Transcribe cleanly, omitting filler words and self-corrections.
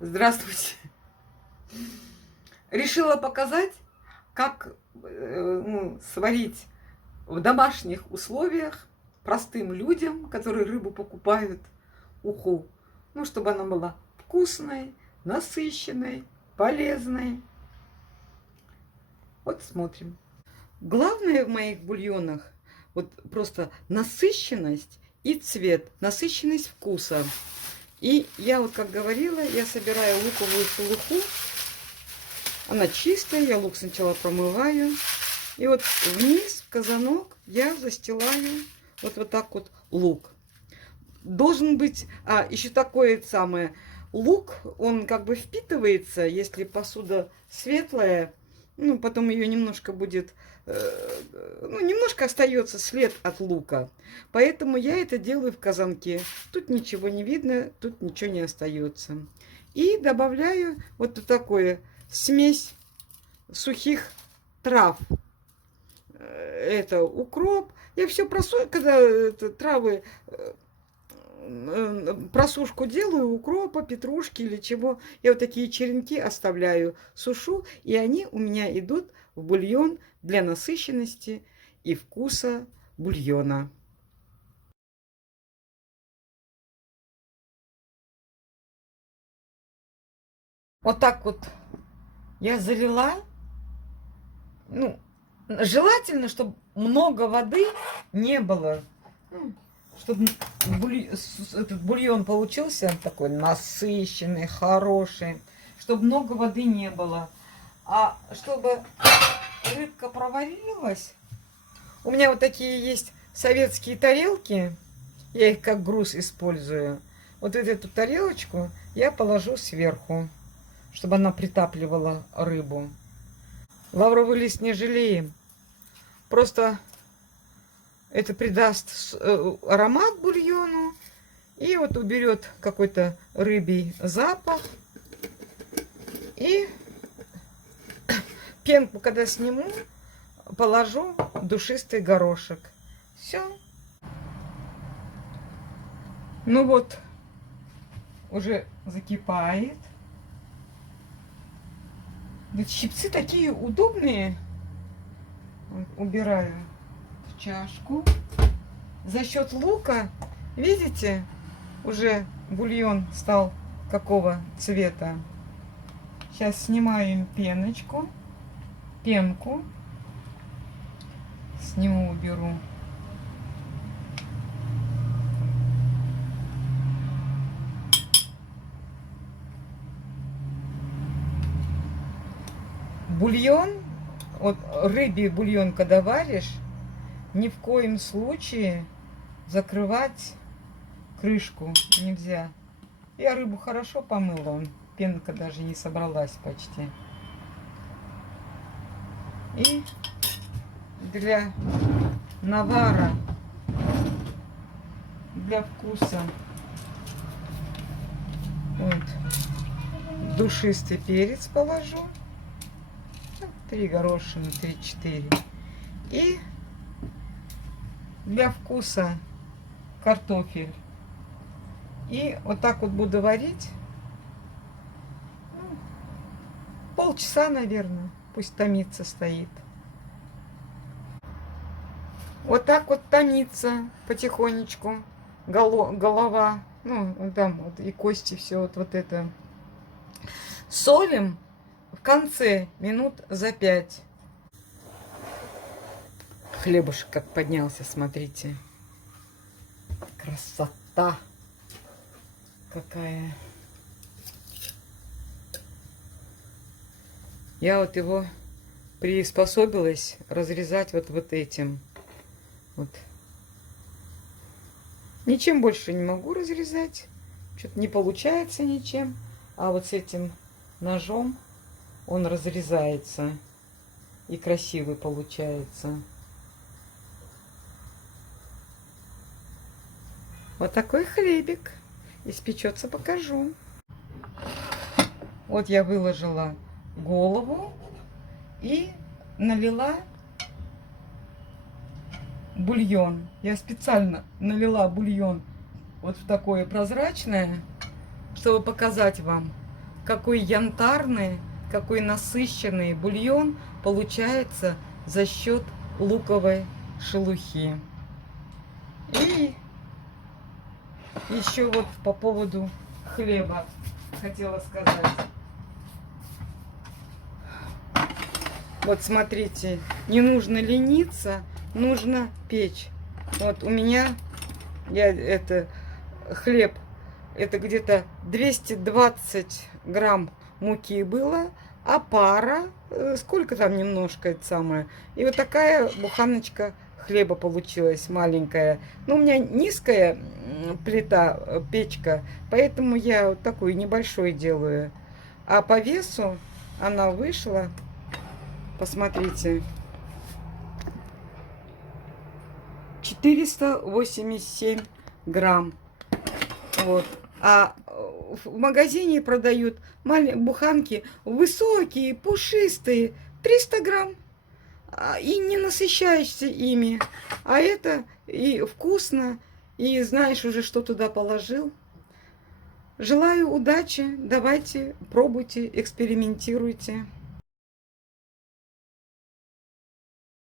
Здравствуйте. Решила показать, как сварить в домашних условиях простым людям, которые рыбу покупают, уху. Ну, чтобы она была вкусной, насыщенной, полезной. Вот смотрим. Главное в моих бульонах вот просто насыщенность и цвет, насыщенность вкуса. И я вот, как говорила, я собираю луковую шелуху. Она чистая, я лук сначала промываю. И вот вниз в казанок я застилаю вот так вот лук. Должен быть, еще такое самое, лук, он как бы впитывается, если посуда светлая, ну, потом ее немножко будет, ну, немножко остается след от лука. Поэтому я это делаю в казанке. Тут ничего не видно, тут ничего не остается. И добавляю вот такое смесь сухих трав. Это укроп. Я все просую, когда травы просушку делаю, укропа, петрушки или чего. Я вот такие черенки оставляю, сушу, и они у меня идут в бульон для насыщенности и вкуса бульона. Вот так вот я залила. Ну, желательно, чтобы много воды не было. Чтобы этот бульон получился такой насыщенный, хороший. Чтобы много воды не было. А чтобы рыбка проварилась, у меня вот такие есть советские тарелки. Я их как груз использую. Вот эту тарелочку я положу сверху, чтобы она притапливала рыбу. Лавровый лист не жалеем. Просто это придаст аромат бульону. И вот уберет какой-то рыбий запах. И пенку, когда сниму, положу душистый горошек. Все. Ну вот, уже закипает. Ведь щипцы такие удобные. Убираю в чашку. За счет лука, видите, уже бульон стал какого цвета. Сейчас снимаю пеночку, пенку. Сниму, уберу. Бульон, вот рыбий бульон, когда варишь, ни в коем случае закрывать крышку нельзя. Я рыбу хорошо помыла, пенка даже не собралась почти. И для навара, для вкуса, вот, душистый перец положу. 3 горошины, 3-4. И для вкуса картофель. И вот так вот буду варить. Ну, полчаса, наверное. Пусть томится, стоит. Вот так вот томится потихонечку. Голова. Ну, там вот и кости, все вот это. Солим в конце минут за 5. Хлебушек как поднялся, смотрите. Красота какая. Я вот его приспособилась разрезать вот этим. Вот. Ничем больше не могу разрезать. Что-то не получается ничем. А вот с этим ножом он разрезается. И красивый получается. Вот такой хлебик. Испечется, покажу. Вот я выложила голову и налила бульон. Я специально налила бульон вот в такое прозрачное, чтобы показать вам. какой янтарный, какой насыщенный бульон получается за счет луковой шелухи. И еще вот по поводу хлеба хотела сказать. Вот смотрите, не нужно лениться, нужно печь. Вот у меня хлеб, это где-то 220 грамм муки было, а пара, сколько там немножко, это самое. И вот такая буханочка хлеба получилась маленькая. Но у меня низкая плита, печка, поэтому я вот такую небольшой делаю. А по весу она вышла, посмотрите, 487 грамм. Вот. А в магазине продают буханки высокие, пушистые, 300 грамм. И не насыщаешься ими. А это и вкусно, и знаешь уже, что туда положил. Желаю удачи. Давайте, пробуйте, экспериментируйте.